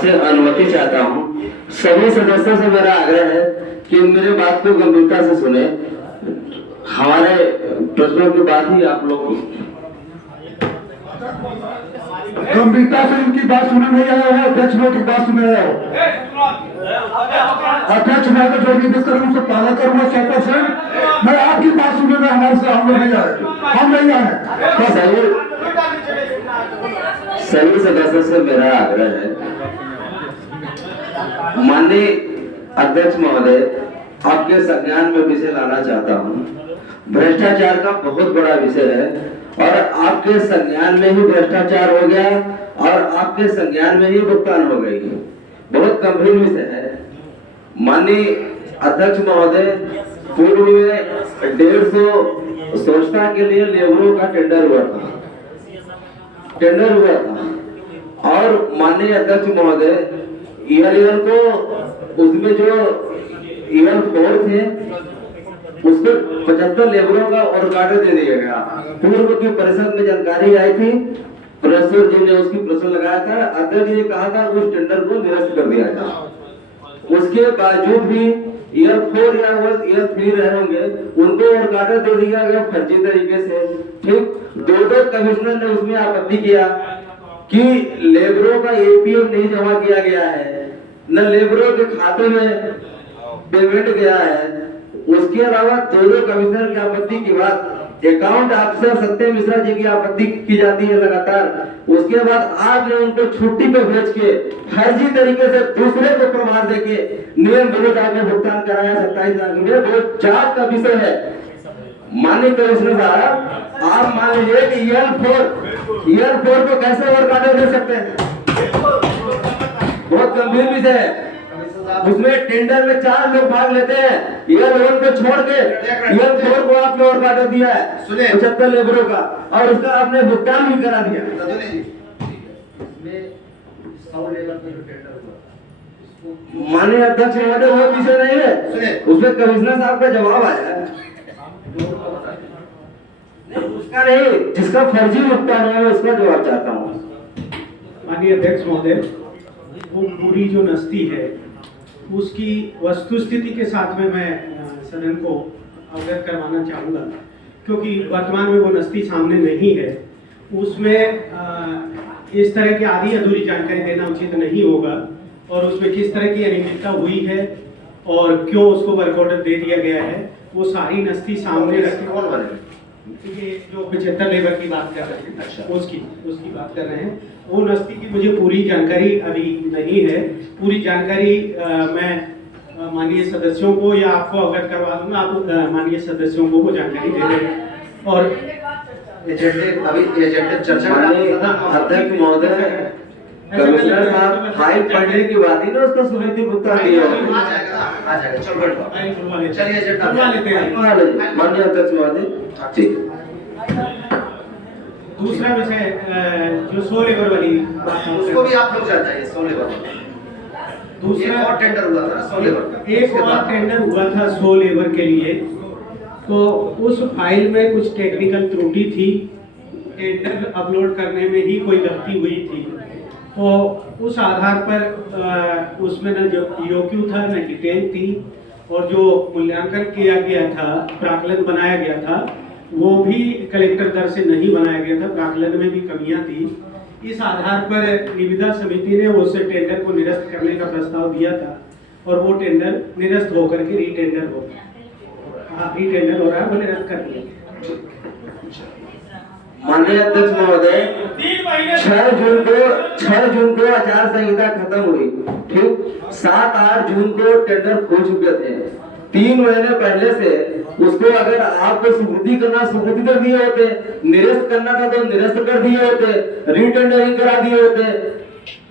आपसे अनुमति चाहता हूँ। सभी सदस्यों से मेरा आग्रह है कि मेरे बात को गंभीरता से सुने। हमारे प्रश्नों की बात ही आप लोग गंभीरता से इनकी बात सुने नहीं आया है। अध्यक्ष की बात सुने आया हो। अध्यक्ष मैं तो जो निर्देश करूँ उससे पालन करूंगा 100%। मैं आपकी बात सुनने में हमारे से हम नहीं आए, हम नहीं आए। सभी सदस्यों से मेरा आग्रह है, माननीय अध्यक्ष महोदय, आपके संज्ञान में विषय लाना चाहता हूँ। भ्रष्टाचार का बहुत बड़ा विषय है और आपके संज्ञान में ही भ्रष्टाचार हो गया और आपके संज्ञान में ही भुगतान हो गई। बहुत गंभीर विषय है। माननीय अध्यक्ष महोदय, पूर्व में 150 स्वच्छता के लिए लेबरों का टेंडर हुआ था और माननीय अध्यक्ष महोदय, ईएलएल को उसमें जो ईएल 4 थे उसको 75 लेबरों का और ऑर्डर दे दिया गया। पूर्व की परिषद में जानकारी आई थी, प्रोफेसर जी ने उसकी प्रश्न लगाया था, अध्यक्ष जी ने कहा था उस टेंडर को निरस्त कर दिया जाए। उसके बावजूद भी ईयर 4 या ईयर 3 रहे होंगे, उनको और ऑर्डर दे दिया गया फर्जी तरीके से। ठीक, दो कमिश्नर ने उसमें आपत्ति किया कि लेबरों का एपीएफ नहीं जमा किया गया है, न लेबरों के खाते में पेमेंट गया है। उसके अलावा दो कमिश्नर की आपत्ति के बाद अकाउंट अफसर सत्यम मिश्रा जी की आपत्ति की जाती है लगातार। उसके बाद आपने उनको छुट्टी पे भेज के फर्जी तरीके से दूसरे को प्रमाण देके नियम विरुद्ध आपने भुगतान कराया 27 लाख रुपए। बहुत जांच का विषय है। माननीय कमिश्नर साहब, आप मान लीजिए कि ईयर 4 को कैसे और काटे दे सकते हैं? बहुत गंभीर विषय है। उसमें टेंडर में 4 लोग भाग लेते हैं, ईयर 1 को छोड़ के ईयर 4 को आपने और काट दिया है 75 लेबरों का, और उसका आपने भुगतान भी करा दिया। माननीय अध्यक्ष महोदय, वो विषय नहीं है, उसमें कमिश्नर साहब का जवाब आया है। उसका नहीं, जिसका फर्जी भुगतान है उसका जवाब चाहता हूँ। माननीय अध्यक्ष महोदय, वो पूरी जो नस्ती है उसकी वस्तुस्थिति के साथ में मैं सदन को अवगत करवाना चाहूँगा, क्योंकि वर्तमान में वो नस्ती सामने नहीं है। उसमें इस तरह की आधी अधूरी जानकारी देना उचित नहीं होगा और उसमें किस तरह की अनियमितता हुई है और क्यों उसको वर्क ऑर्डर दे दिया गया है, वो सारी नस्ती सामने रखी। ये जो 75 लेबर की बात कर रहे हैं, अच्छा, उसकी बात कर रहे हैं, वो नस्ती की मुझे पूरी जानकारी अभी नहीं है। पूरी जानकारी मैं माननीय सदस्यों को या आपको अवगत करवा दूंगा। आप माननीय सदस्यों को वो जानकारी दे दें। और एजेंडे चर्चा अध्यक्ष महोदय, कमिश्नर साहब फाइल पढ़ने की बात ही ना उसका सुनिधि भुगतान दिया माननीय अध्यक्ष महोदय। ठीक, दूसरा विषय जो 100 लेबर वाली उसको भी आप लोग जान जाइए। 100 लेबर दूसरा और टेंडर हुआ था 100 लेबर का, एक और टेंडर हुआ था 100 लेबर के लिए। तो उस फाइल में कुछ टेक्निकल त्रुटि थी, टेंडर अपलोड करने में ही कोई गलती हुई थी। तो उस आधार पर उसमें न जो ईओक्यू था न डिटेल थी, और जो मूल्यांकन किया गया था, प्राकलन बनाया गया था, वो भी कलेक्टर दर से नहीं बनाया गया था। प्राकलन में भी कमियां थी। इस आधार पर निविदा समिति ने उस टेंडर को निरस्त करने का प्रस्ताव दिया था और वो टेंडर निरस्त होकर के रीटेंडर हो रहा है, वो निरस्त कर दिया। माननीय अध्यक्ष महोदय, 6 जून को आचार संहिता खत्म हुई। ठीक, 7-8 जून को टेंडर खो चुके थे। 3 महीने पहले से उसको अगर आपको स्वीकृति करना स्वीकृति कर दिए होते, निरस्त करना था तो निरस्त कर दिए होते, रीटेंडरिंग करा दिए होते।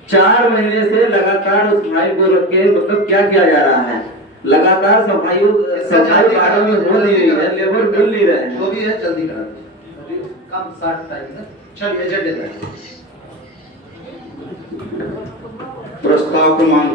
4 महीने से लगातार उस फाइल को रख के मतलब क्या किया जा रहा है? लगातार सफाई कार्य में हो नहीं रही है, लेबर मिल नहीं रहे हैं। जो भी है जल्दी करा दीजिए, कम 60 टाइम है। चलिए एजेंडे प्रस्ताव को मांग